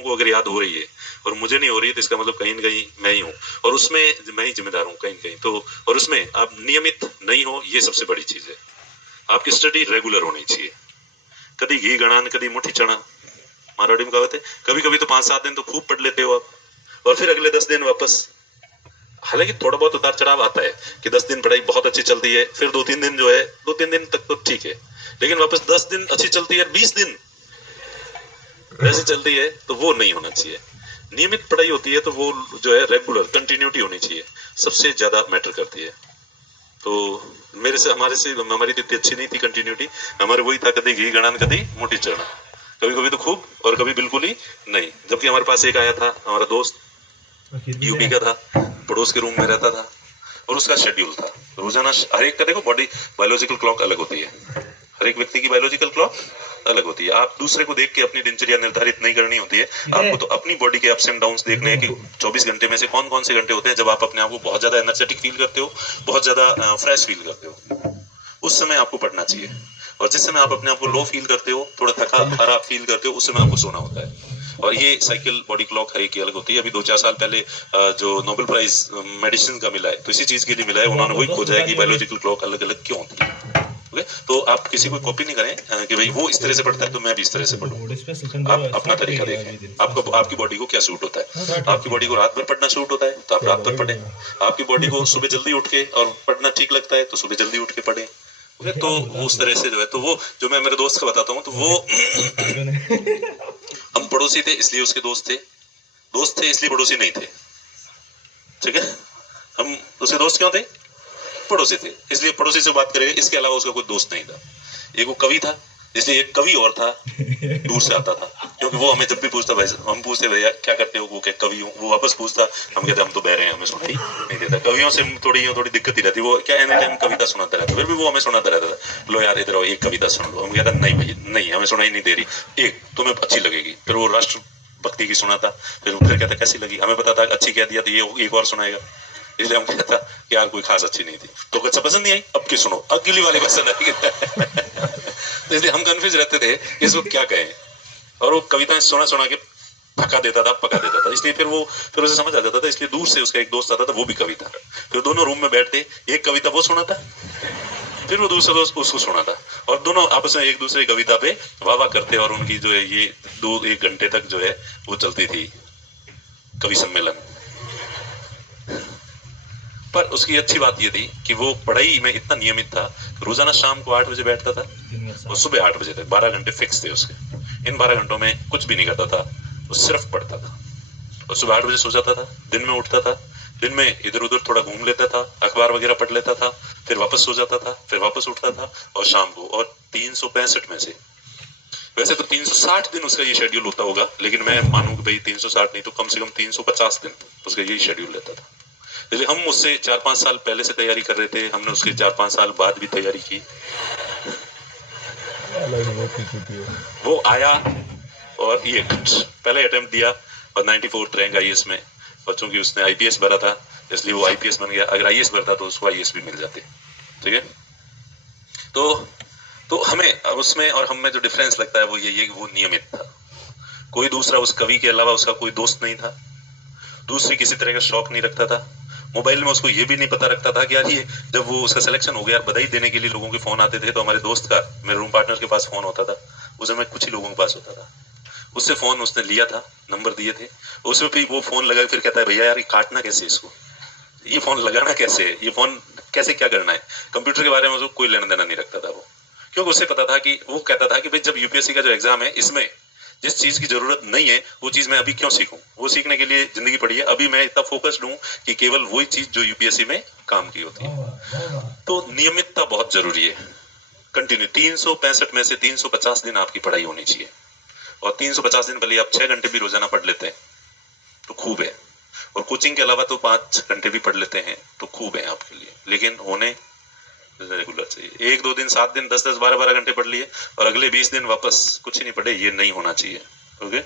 लोगों को अगर याद हो रही है और मुझे नहीं हो रही है, तो इसका मतलब कहीं ना कहीं मैं ही हूँ, और उसमें मैं ही जिम्मेदार हूँ कहीं ना कहीं। तो और उसमें आप नियमित नहीं हो, ये सबसे बड़ी चीज है। आपकी स्टडी रेगुलर होनी चाहिए। कभी घी गणान कभी मुट्ठी चना, मारवाड़ी में कहावत है। कभी कभी तो 5-7 दिन तो खूब पढ़ लेते हो आप, और फिर अगले 10 दिन वापस। हालांकि थोड़ा बहुत उतार चढ़ाव आता है कि 10 दिन पढ़ाई बहुत अच्छी चलती है, फिर 2-3 दिन जो है, 2-3 दिन तक तो ठीक है, लेकिन वापस 10 दिन अच्छी चलती है, 20 दिन ऐसी चलती है, तो वो नहीं होना चाहिए। नियमित पढ़ाई होती है तो वो जो है रेगुलर कंटिन्यूटी होनी चाहिए, सबसे ज्यादा मैटर करती है। तो मेरे से हमारी तो इतनी अच्छी नहीं थी कंटिन्यूटी। हमारे वही था, कभी घी गणान कभी मोटी चढ़ना, कभी कभी तो खूब और कभी बिल्कुल ही नहीं। जबकि हमारे पास एक आया था हमारा दोस्त, यूपी का था, पड़ोस के रूम में रहता था, और उसका शेड्यूल था रोजाना। हर एक का देखो बॉडी बायोलॉजिकल क्लॉक अलग होती है, हर एक व्यक्ति की बायोलॉजिकल क्लॉक अलग होती है। आप दूसरे को देख के अपनी दिनचर्या निर्धारित नहीं करनी होती है, आपको तो अपनी बॉडी के अप्स एंड डाउन्स देखने हैं कि 24 घंटे में से कौन कौन से घंटे होते हैं जब आप अपने आप को बहुत ज्यादा एनर्जेटिक फील करते हो, बहुत ज्यादा फ्रेश फील करते हो, उस समय आपको पढ़ना चाहिए। और जिस समय आप अपने आप को लो फील करते हो, थोड़ा थका हारा फील करते हो, उस समय आपको सोना होता है। और ये साइकिल बॉडी क्लॉक है की अलग होती है। अभी 2-4 साल पहले जो नोबेल प्राइज मेडिसिन का मिला है, तो इसी चीज के लिए मिला है। उन्होंने वही खोजा है कि बायोलॉजिकल क्लॉक अलग अलग क्यों होती है। ओके, तो आप किसी को कॉपी नहीं करें कि भाई वो इस तरह से पढ़ता है तो मैं भी इस तरह से पढ़ूं। आप अपना तरीका देखें, आपको आपकी बॉडी को क्या सूट होता है। आपकी बॉडी को रात भर पढ़ना सूट होता है तो आप रात भर पढ़ें। आपकी बॉडी को सुबह जल्दी उठ के और पढ़ना ठीक लगता है तो सुबह जल्दी उठ के पढ़ें। ओके, तो उस तरह से जो है, तो वो जो मैं मेरे दोस्त का बताता हूँ, तो वो हम पड़ोसी थे इसलिए उसके दोस्त थे इसलिए पड़ोसी नहीं थे। ठीक है, हम उसके दोस्त क्यों थे, पड़ोसी थे इसलिए पड़ोसी से बात करेंगे, इसके अलावा उसका कोई दोस्त नहीं था। एक वो कवि था इसलिए एक कवि और था दूर से आता था, क्योंकि वो हमें जब भी पूछता, भाई हम पूछते भैया क्या करते हो, वो क्या कवि हूँ, वो वापस पूछता, हम कहते हम तो बह रहे हैं, हमें सुनाई नहीं देता। कवियों से थोड़ी दिक्कत ही रहती, वो क्या एनी टाइम कविता सुनाता रहता, फिर भी वो हमें सुनाता रहता था, लो यार इधर आओ एक कविता सुन लो। हम कहता नहीं भाई नहीं, हमें सुनाई नहीं दे रही, एक तुम्हें अच्छी लगेगी। फिर वो राष्ट्र भक्ति की सुनाता, फिर कहता कैसी लगी, हमें पता था अच्छी कह दिया तो ये एक और सुनाएगा, इसलिए हम कहता कि यार कोई खास अच्छी नहीं थी, तो अच्छा पसंद नहीं आई, अब की सुनो, अगली वाली पसंद आई। तो इसलिए हम कंफ्यूज रहते थे इसको क्या कहें, और वो कविताएं सुना के पका देता था। इसलिए फिर उसे समझ आ जाता था, इसलिए दूर से उसका एक दोस्त आता था, वो भी कवि था। फिर दोनों रूम में बैठते, एक कविता वो सुनाता, फिर वो दूसरा दोस्त उसको सुनाता, और दोनों आपस में एक दूसरे कविता पे वाह करते, और उनकी जो है ये 2-1 घंटे तक जो है वो चलती थी कवि सम्मेलन। पर उसकी अच्छी बात ये थी कि वो पढ़ाई में इतना नियमित था, रोजाना शाम को 8 बजे बैठता था और सुबह 8 बजे तक 12 घंटे फिक्स थे उसके। इन 12 घंटों में कुछ भी नहीं करता था, वो सिर्फ पढ़ता था। और सुबह 8 बजे सो जाता था, दिन में उठता था, दिन में इधर उधर थोड़ा घूम लेता था, अखबार वगैरह पढ़ लेता था, फिर वापस सो जाता था, फिर वापस उठता था, और शाम को। और 365 में से वैसे तो 360 दिन उसका ये शेड्यूल होता होगा, लेकिन मैं मानूं कि भाई 360 नहीं तो कम से कम 350 दिन उसका यही शेड्यूल रहता था। इसलिए हम उससे 4-5 साल पहले से तैयारी कर रहे थे, हमने उसके 4-5 साल बाद भी तैयारी की। वो आया और ये पहले अटेम्प्ट दिया और 94 रैंक आई इसमें, और चूंकि उसने आईपीएस भरा था इसलिए वो आईपीएस बन गया। अगर आईएएस भरता तो उसको आईएएस भी मिल जाते। ठीक है, तो हमें उसमें और हम में जो डिफरेंस लगता है वो ये वो नियमित था। कोई दूसरा उस कवि के अलावा उसका कोई दोस्त नहीं था, दूसरी किसी तरह का शौक नहीं रखता था। मोबाइल में उसको ये भी नहीं पता रखता था कि यार ये जब वो उसका सिलेक्शन हो गया, बधाई देने के लिए लोगों के फोन आते थे, तो हमारे दोस्त का, मेरे रूम पार्टनर के पास फोन होता था, उस समय कुछ ही लोगों के पास होता था, उससे फोन उसने लिया था, नंबर दिए थे, उसमें भी वो फोन लगा, फिर कहता है भैया यार ये काटना कैसे, इसको ये फोन लगाना कैसे, ये फोन कैसे क्या करना है। कंप्यूटर के बारे में उसको कोई लेना देना नहीं रखता था वो, क्योंकि उसे पता था कि वो कहता था कि भाई जब यूपीएससी का जो एग्जाम है इसमें जिस चीज की जरूरत नहीं है वो चीज मैं अभी क्यों सीखूं, वो सीखने के लिए जिंदगी पड़ी है, अभी मैं इतना फोकस्ड हूं कि केवल वही चीज जो यूपीएससी में काम की होती है। तो नियमितता बहुत जरूरी है, कंटिन्यू 365 में से 350 दिन आपकी पढ़ाई होनी चाहिए, और 350 दिन भले आप 6 घंटे भी रोजाना पढ़ लेते हैं तो खूब है, और कोचिंग के अलावा तो 5 घंटे भी पढ़ लेते हैं तो खूब है आपके लिए, लेकिन होने रेगुलर चाहिए। 1-2 दिन 7 दिन 10-10 12-12 घंटे पढ़ लिए और अगले 20 दिन वापस कुछ नहीं पढ़े, ये नहीं होना चाहिए। ओके।